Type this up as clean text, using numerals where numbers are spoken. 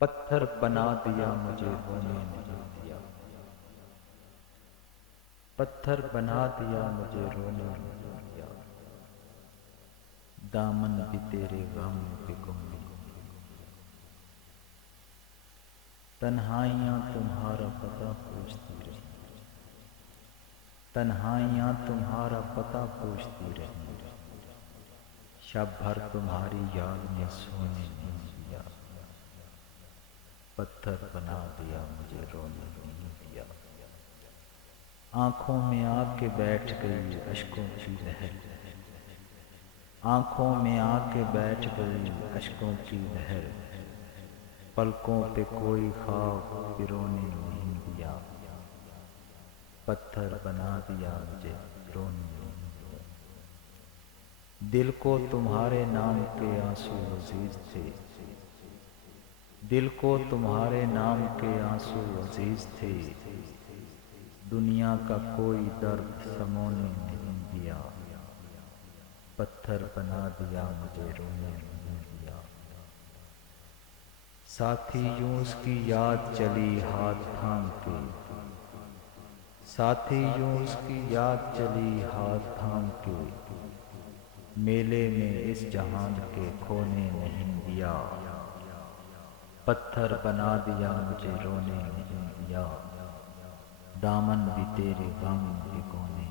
पत्थर बना दिया मुझे रोने नहीं दिया। पत्थर बना दिया मुझे रोने नहीं दिया। दामन भी तेरे गम भिगोने नहीं दिया। तन्हाइयाँ तुम्हारा पता पूछती रही। तन्हाइयाँ तुम्हारा पता पूछती रही। शब भर तुम्हारी याद में सोने नहीं दिया। पत्थर बना दिया मुझे रोने नहीं दिया। आंखों में आके बैठ गई अश्कों की लहर। आंखों में आके बैठ गई अश्कों की लहर। पलकों पे कोई ख्वाब पिरोने नहीं दिया। पत्थर बना दिया मुझे रोने नहीं दिया। दिल को तुम्हारे नाम के आंसू अजीज थे। दिल को तुम्हारे नाम के आंसू अजीज थे। दुनिया का कोई दर्द समोने नहीं दिया। पत्थर बना दिया मुझे रोने नहीं दिया। साथी यूं उसकी याद चली हाथ थाम के। साथी यूं उसकी याद चली हाथ थाम के। मेले में इस जहान के खोने नहीं दिया। पत्थर बना दिया मुझे रोने नहीं दिया। दामन भी तेरे गम भिगोने